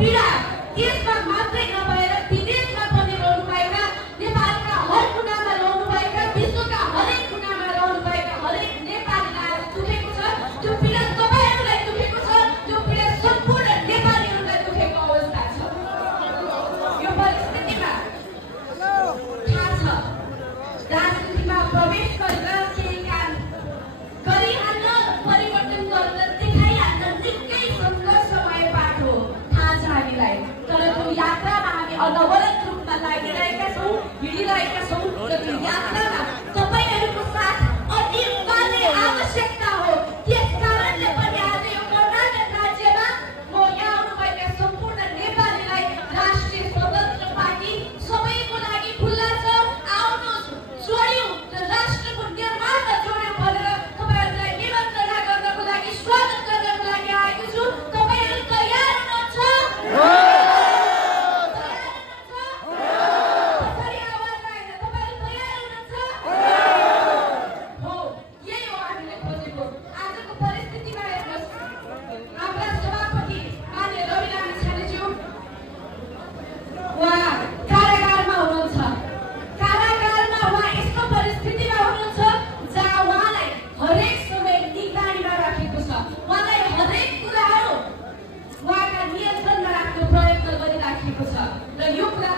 पीडा देशमा मात्रै नभएर विदेशमा पनि रहनुभएका, नेपालका हर कुनामा रहनुभएका, विश्वका हरेक कुनामा रहनुभएका हरेक नेपालीलाई दुखेको छ। त्यो पीडा तपाईहरुलाई दुखेको छ, त्यो पीडा सम्पूर्ण नेपालीहरुलाई दुखेको अवस्था छ। यो परिस्थितिमा थाहा छ राजनीतिमा प्रवेश गरेर केही काम गरिहाल्न, परिवर्तन गरेर देखाइहाल्न निकै सङ्घर्षमय बाटो थाहा छ हामीलाई। तर त्यो यात्रामा हामी अनवरत रूपमा लागिरहेका छौँ, हिँडिरहेका छौँ र त्यो यात्रामा तपाईहरुको साथ अनिवार्य आवश्यकता हो। त्यस कारणले पनि आज यो कर्नाटक राज्यमा म यहाँ आउनुभएका सम्पूर्ण नेपालीलाई राष्ट्रिय स्वतन्त्र पार्टी सबैको लागि खुल्ला छ। आउनुहोस्, जोड्यौँ र राष्ट्रको निर्माणमा जोड्यौँ भनेर तपाईहरुलाई निमन्त्रणा गर्नको लागि, स्वागत गर्नको लागि आएको छु। तपाईहरु तयार हुनुहुन्छ? र यो कुरा